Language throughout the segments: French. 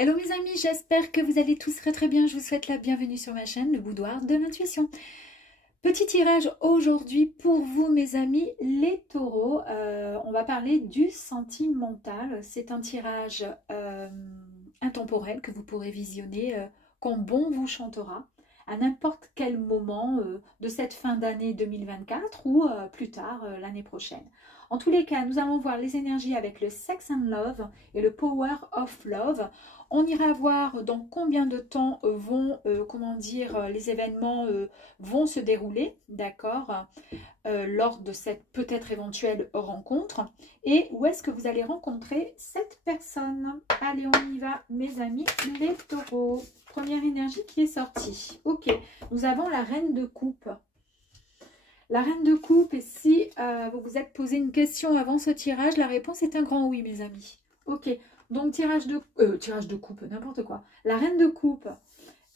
Hello mes amis, j'espère que vous allez tous très très bien. Je vous souhaite la bienvenue sur ma chaîne, le boudoir de l'intuition. Petit tirage aujourd'hui pour vous mes amis les taureaux. On va parler du sentimental. C'est un tirage intemporel que vous pourrez visionner quand bon vous chantera à n'importe quel moment de cette fin d'année 2024 ou plus tard l'année prochaine. En tous les cas, nous allons voir les énergies avec le Sex and Love et le Power of Love. On ira voir dans combien de temps vont, les événements vont se dérouler, d'accord, lors de cette peut-être éventuelle rencontre. Et où est-ce que vous allez rencontrer cette personne? Allez, on y va, mes amis, les taureaux. Première énergie qui est sortie. Ok, nous avons la reine de coupe. La reine de coupe, et si vous vous êtes posé une question avant ce tirage, la réponse est un grand oui, mes amis. Ok, donc tirage de coupe, n'importe quoi. La reine de coupe,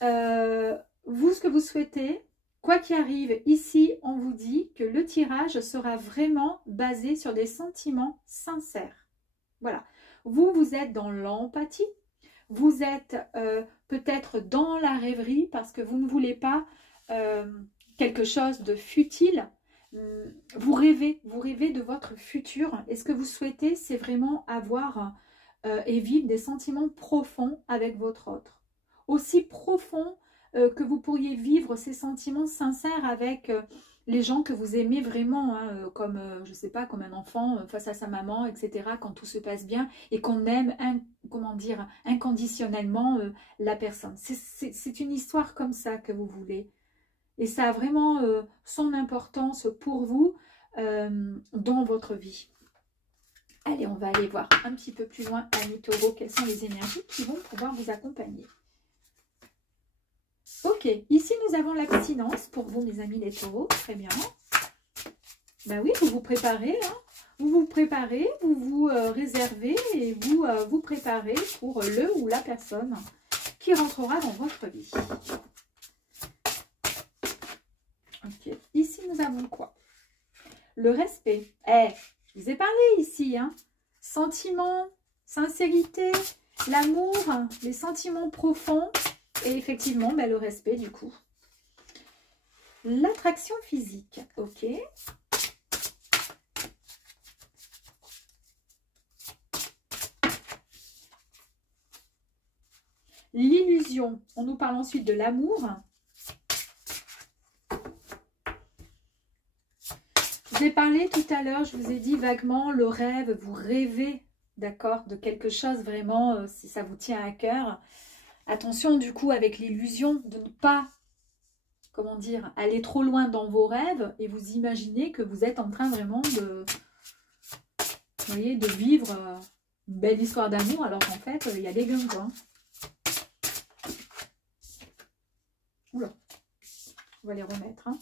vous, ce que vous souhaitez, quoi qu'il arrive, ici, on vous dit que le tirage sera vraiment basé sur des sentiments sincères. Voilà. Vous, vous êtes dans l'empathie. Vous êtes peut-être dans la rêverie parce que vous ne voulez pas quelque chose de futile. Vous rêvez de votre futur. Et ce que vous souhaitez, c'est vraiment avoir et vivre des sentiments profonds avec votre autre. Aussi profonds que vous pourriez vivre ces sentiments sincères avec les gens que vous aimez vraiment, hein, comme, je ne sais pas, comme un enfant face à sa maman, etc., quand tout se passe bien et qu'on aime, inconditionnellement la personne. C'est une histoire comme ça que vous voulez. Et ça a vraiment son importance pour vous dans votre vie. Allez, on va aller voir un petit peu plus loin, amis taureaux, quelles sont les énergies qui vont pouvoir vous accompagner. Ok, ici nous avons l'abstinence pour vous, mes amis les taureaux. Très bien. Ben oui, vous vous préparez, hein. Vous vous préparez, vous vous réservez et vous vous préparez pour le ou la personne qui rentrera dans votre vie. Ok, ici nous avons quoi? Le respect. Je vous ai parlé ici, hein. Sentiment, sincérité, l'amour, les sentiments profonds et effectivement le respect du coup. L'attraction physique, ok. L'illusion, on nous parle ensuite de l'amour. Je vous ai parlé tout à l'heure, je vous ai dit vaguement le rêve, vous rêvez, d'accord, de quelque chose vraiment, si ça vous tient à cœur. Attention du coup avec l'illusion de ne pas, comment dire, aller trop loin dans vos rêves et vous imaginez que vous êtes en train vraiment de, vous voyez, de vivre une belle histoire d'amour alors qu'en fait il y a des guns quoi. Oula, on va les remettre, hein.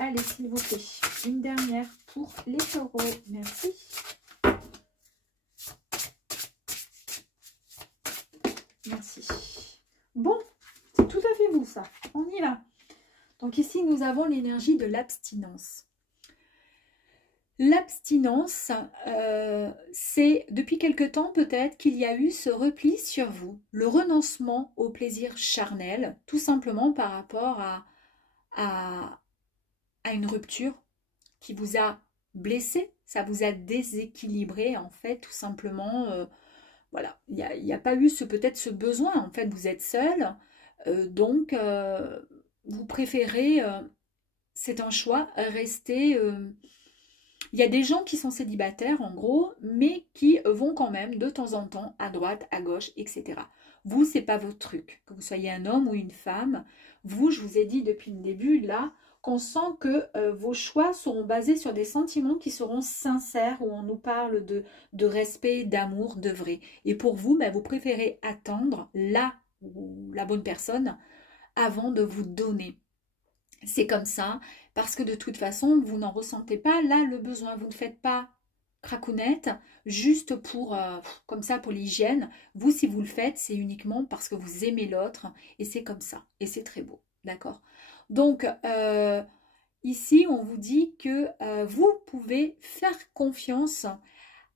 Allez, s'il vous plaît, une dernière pour les taureaux. Merci. Merci. Bon, c'est tout à fait vous, ça. On y va. Donc ici, nous avons l'énergie de l'abstinence. L'abstinence, c'est depuis quelque temps peut-être qu'il y a eu ce repli sur vous. Le renoncement au plaisir charnel, tout simplement par rapport à une rupture qui vous a blessé, ça vous a déséquilibré en fait, tout simplement. Voilà, il n'y a pas eu peut-être ce besoin, en fait, vous êtes seul, donc vous préférez, c'est un choix, rester. Il y a des gens qui sont célibataires en gros, mais qui vont quand même de temps en temps à droite, à gauche, etc. Vous, c'est pas votre truc, que vous soyez un homme ou une femme. Vous, je vous ai dit depuis le début, là, qu'on sent que vos choix seront basés sur des sentiments qui seront sincères, où on nous parle de respect, d'amour, de vrai. Et pour vous, vous préférez attendre la bonne personne avant de vous donner. C'est comme ça, parce que de toute façon, vous n'en ressentez pas là le besoin. Vous ne faites pas cracounette juste pour, comme ça, pour l'hygiène. Vous, si vous le faites, c'est uniquement parce que vous aimez l'autre. Et c'est comme ça. Et c'est très beau. D'accord? Donc, ici, on vous dit que vous pouvez faire confiance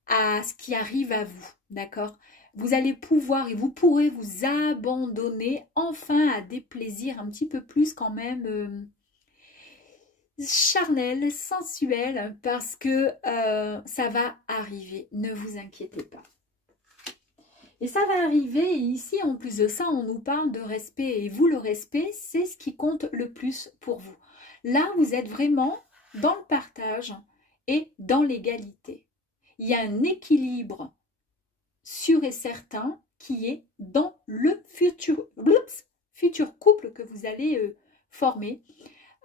à ce qui arrive à vous, d'accord? Vous allez pouvoir et vous pourrez vous abandonner enfin à des plaisirs un petit peu plus quand même charnels, sensuels, parce que ça va arriver, ne vous inquiétez pas. Et ça va arriver, et ici, en plus de ça, on nous parle de respect. Et vous, le respect, c'est ce qui compte le plus pour vous. Là, vous êtes vraiment dans le partage et dans l'égalité. Il y a un équilibre sûr et certain qui est dans le futur couple que vous allez former.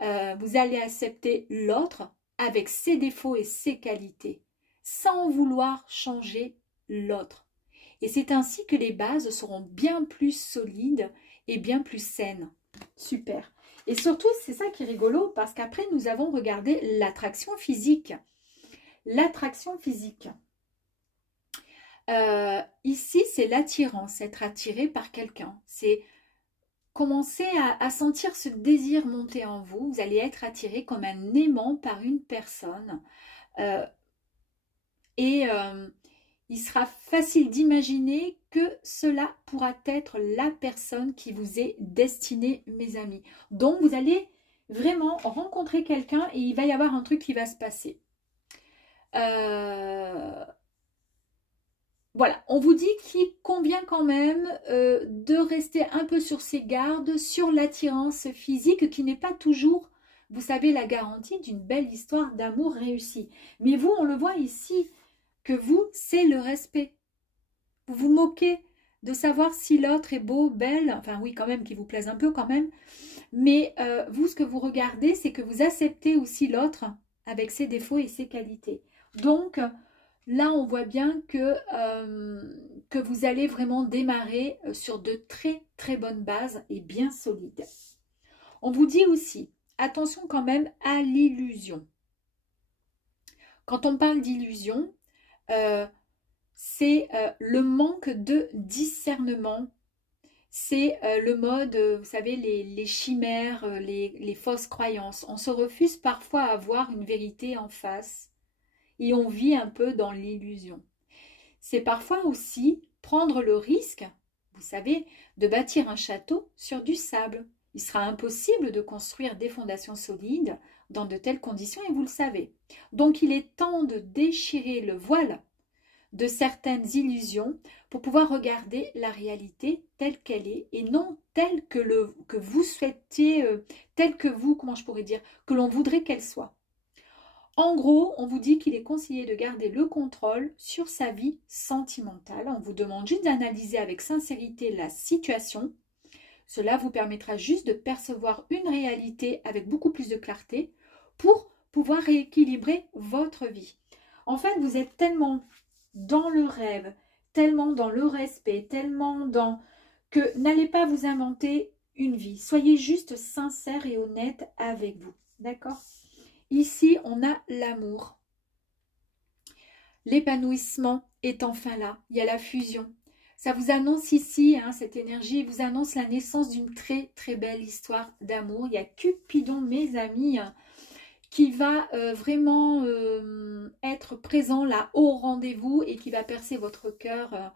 Vous allez accepter l'autre avec ses défauts et ses qualités, sans vouloir changer l'autre. Et c'est ainsi que les bases seront bien plus solides et bien plus saines. Super. Et surtout, c'est ça qui est rigolo, parce qu'après, nous avons regardé l'attraction physique. L'attraction physique. Ici, c'est l'attirance, être attiré par quelqu'un. C'est commencer à sentir ce désir monter en vous. Vous allez être attiré comme un aimant par une personne. Il sera facile d'imaginer que cela pourra être la personne qui vous est destinée, mes amis. Donc, vous allez vraiment rencontrer quelqu'un et il va y avoir un truc qui va se passer. Voilà, on vous dit qu'il convient quand même de rester un peu sur ses gardes, sur l'attirance physique qui n'est pas toujours, vous savez, la garantie d'une belle histoire d'amour réussie. Mais vous, on le voit ici, que vous, c'est le respect. Vous vous moquez de savoir si l'autre est beau, belle, enfin oui quand même, qu'il vous plaise un peu quand même, mais vous, ce que vous regardez, c'est que vous acceptez aussi l'autre avec ses défauts et ses qualités. Donc, là, on voit bien que vous allez vraiment démarrer sur de très très bonnes bases et bien solides. On vous dit aussi, attention quand même à l'illusion. Quand on parle d'illusion, c'est le manque de discernement. C'est le mode, vous savez, les chimères, les fausses croyances. On se refuse parfois à voir une vérité en face et on vit un peu dans l'illusion. C'est parfois aussi prendre le risque, vous savez, de bâtir un château sur du sable. Il sera impossible de construire des fondations solides dans de telles conditions et vous le savez. Donc il est temps de déchirer le voile de certaines illusions pour pouvoir regarder la réalité telle qu'elle est et non telle que vous souhaitez, telle que vous, comment je pourrais dire, que l'on voudrait qu'elle soit. En gros, on vous dit qu'il est conseillé de garder le contrôle sur sa vie sentimentale. On vous demande juste d'analyser avec sincérité la situation. Cela vous permettra juste de percevoir une réalité avec beaucoup plus de clarté pour pouvoir rééquilibrer votre vie. En fait, vous êtes tellement dans le rêve, tellement dans le respect, tellement dans que n'allez pas vous inventer une vie. Soyez juste sincère et honnête avec vous. D'accord? Ici, on a l'amour. L'épanouissement est enfin là. Il y a la fusion. Ça vous annonce ici, hein, cette énergie, vous annonce la naissance d'une très très belle histoire d'amour. Il y a Cupidon, mes amis, qui va vraiment être présent là au rendez-vous et qui va percer votre cœur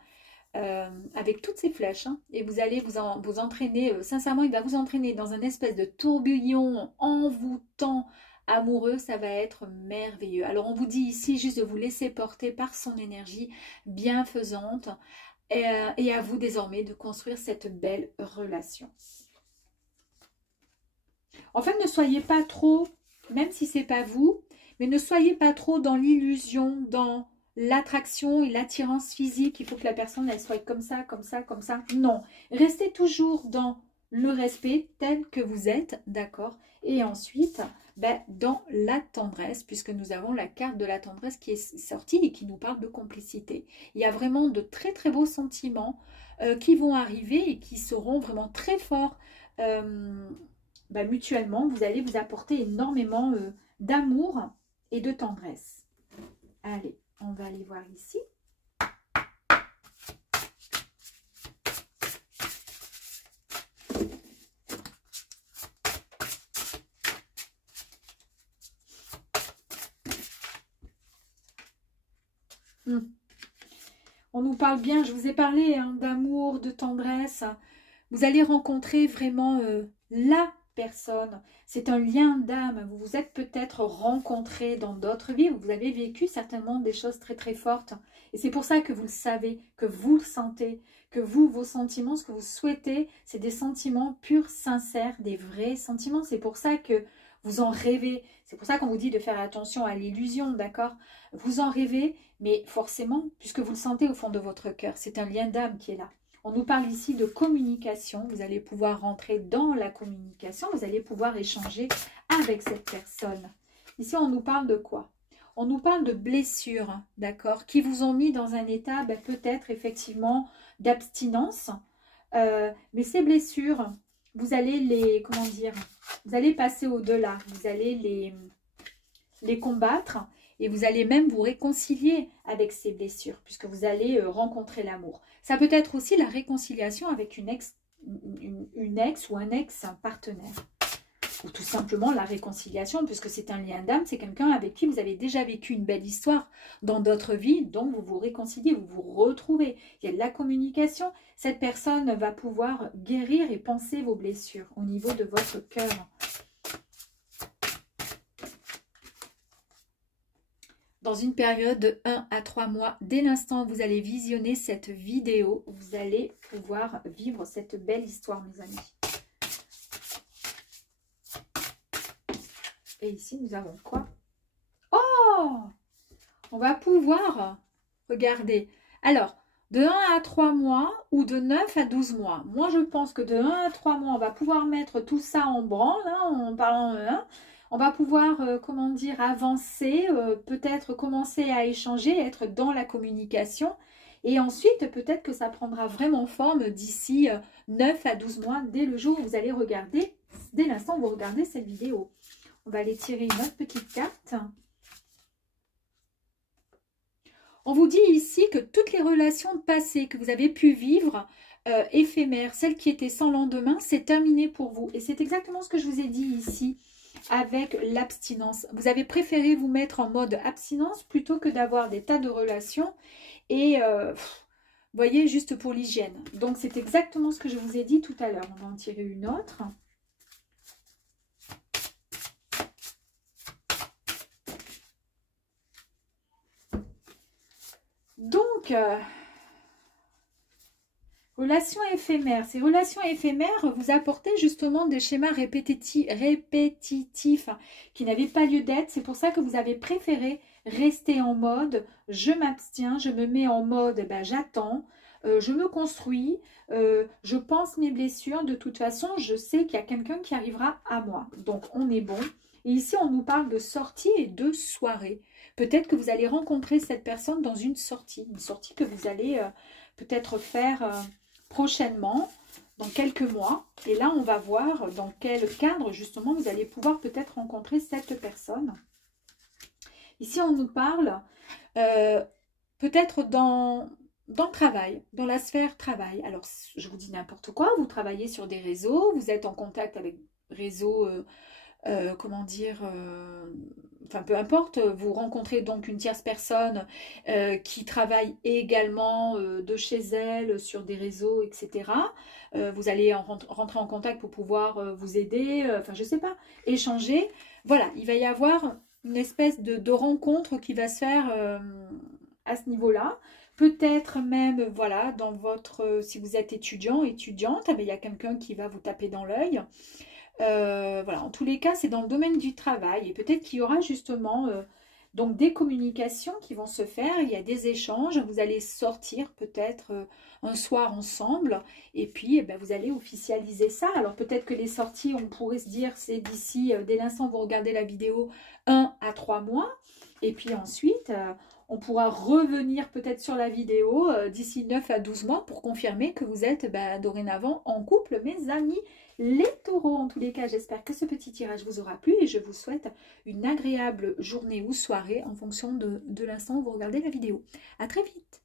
avec toutes ces flèches. Hein, et vous allez vous entraîner, sincèrement, il va vous entraîner dans un espèce de tourbillon envoûtant, amoureux, ça va être merveilleux. Alors on vous dit ici juste de vous laisser porter par son énergie bienfaisante et à vous désormais de construire cette belle relation. En fait, ne soyez pas trop, même si c'est pas vous, mais ne soyez pas trop dans l'illusion, dans l'attraction et l'attirance physique. Il faut que la personne, elle soit comme ça, comme ça, comme ça. Non, restez toujours dans le respect tel que vous êtes, d'accord? Et ensuite, dans la tendresse, puisque nous avons la carte de la tendresse qui est sortie et qui nous parle de complicité. Il y a vraiment de très très beaux sentiments qui vont arriver et qui seront vraiment très forts mutuellement. Vous allez vous apporter énormément d'amour et de tendresse. Allez, on va aller voir ici. On nous parle bien, je vous ai parlé hein, d'amour, de tendresse. Vous allez rencontrer vraiment la personne. C'est un lien d'âme. Vous vous êtes peut-être rencontrés dans d'autres vies. Vous avez vécu certainement des choses très très fortes. Et c'est pour ça que vous le savez, que vous le sentez, que vous, vos sentiments, ce que vous souhaitez, c'est des sentiments purs, sincères, des vrais sentiments. C'est pour ça que vous en rêvez. C'est pour ça qu'on vous dit de faire attention à l'illusion, d'accord? Vous en rêvez, mais forcément, puisque vous le sentez au fond de votre cœur, c'est un lien d'âme qui est là. On nous parle ici de communication. Vous allez pouvoir rentrer dans la communication. Vous allez pouvoir échanger avec cette personne. Ici, on nous parle de quoi? On nous parle de blessures, d'accord, qui vous ont mis dans un état peut-être effectivement d'abstinence. Mais ces blessures, vous allez les, comment dire, vous allez passer au-delà. Vous allez les combattre. Et vous allez même vous réconcilier avec ces blessures, puisque vous allez rencontrer l'amour. Ça peut être aussi la réconciliation avec une ex ou un ex-partenaire. Ou tout simplement la réconciliation, puisque c'est un lien d'âme, c'est quelqu'un avec qui vous avez déjà vécu une belle histoire dans d'autres vies, donc vous vous réconciliez, vous vous retrouvez. Il y a de la communication. Cette personne va pouvoir guérir et panser vos blessures au niveau de votre cœur. Dans une période de 1 à 3 mois, dès l'instant où vous allez visionner cette vidéo, vous allez pouvoir vivre cette belle histoire, mes amis. Et ici, nous avons quoi? Oh! On va pouvoir regarder. Alors, de 1 à 3 mois ou de 9 à 12 mois. Moi, je pense que de 1 à 3 mois, on va pouvoir mettre tout ça en branle, hein, en parlant... on va pouvoir, comment dire, avancer, peut-être commencer à échanger, être dans la communication. Et ensuite, peut-être que ça prendra vraiment forme d'ici 9 à 12 mois, dès le jour où vous allez regarder, dès l'instant où vous regardez cette vidéo. On va aller tirer une autre petite carte. On vous dit ici que toutes les relations passées que vous avez pu vivre, éphémères, celles qui étaient sans lendemain, c'est terminé pour vous. Et c'est exactement ce que je vous ai dit ici. Avec l'abstinence. Vous avez préféré vous mettre en mode abstinence plutôt que d'avoir des tas de relations et, vous voyez, juste pour l'hygiène. Donc, c'est exactement ce que je vous ai dit tout à l'heure. On va en tirer une autre. Donc, relations éphémères. Ces relations éphémères vous apportaient justement des schémas répétitifs qui n'avaient pas lieu d'être. C'est pour ça que vous avez préféré rester en mode « je m'abstiens », je me mets en mode « j'attends », je me construis, je pense mes blessures. De toute façon, je sais qu'il y a quelqu'un qui arrivera à moi. Donc, on est bon. Et ici, on nous parle de sortie et de soirée. Peut-être que vous allez rencontrer cette personne dans une sortie que vous allez peut-être faire... prochainement, dans quelques mois. Et là, on va voir dans quel cadre, justement, vous allez pouvoir peut-être rencontrer cette personne. Ici, on nous parle peut-être dans le travail, dans la sphère travail. Alors, je vous dis n'importe quoi, vous travaillez sur des réseaux, vous êtes en contact avec réseaux... comment dire, enfin peu importe, vous rencontrez donc une tierce personne qui travaille également de chez elle sur des réseaux, etc. Vous allez rentrer en contact pour pouvoir vous aider, enfin je sais pas, échanger. Voilà, il va y avoir une espèce de rencontre qui va se faire à ce niveau-là. Peut-être même, voilà, dans votre, si vous êtes étudiant, étudiante, il y a quelqu'un qui va vous taper dans l'œil. Voilà, en tous les cas, c'est dans le domaine du travail. Et peut-être qu'il y aura justement donc des communications qui vont se faire. Il y a des échanges. Vous allez sortir peut-être un soir ensemble. Et puis, vous allez officialiser ça. Alors, peut-être que les sorties, on pourrait se dire, c'est d'ici, dès l'instant où vous regardez la vidéo, 1 à 3 mois. Et puis ensuite... on pourra revenir peut-être sur la vidéo d'ici 9 à 12 mois pour confirmer que vous êtes dorénavant en couple, mes amis. Les taureaux, en tous les cas, j'espère que ce petit tirage vous aura plu et je vous souhaite une agréable journée ou soirée en fonction de l'instant où vous regardez la vidéo. À très vite!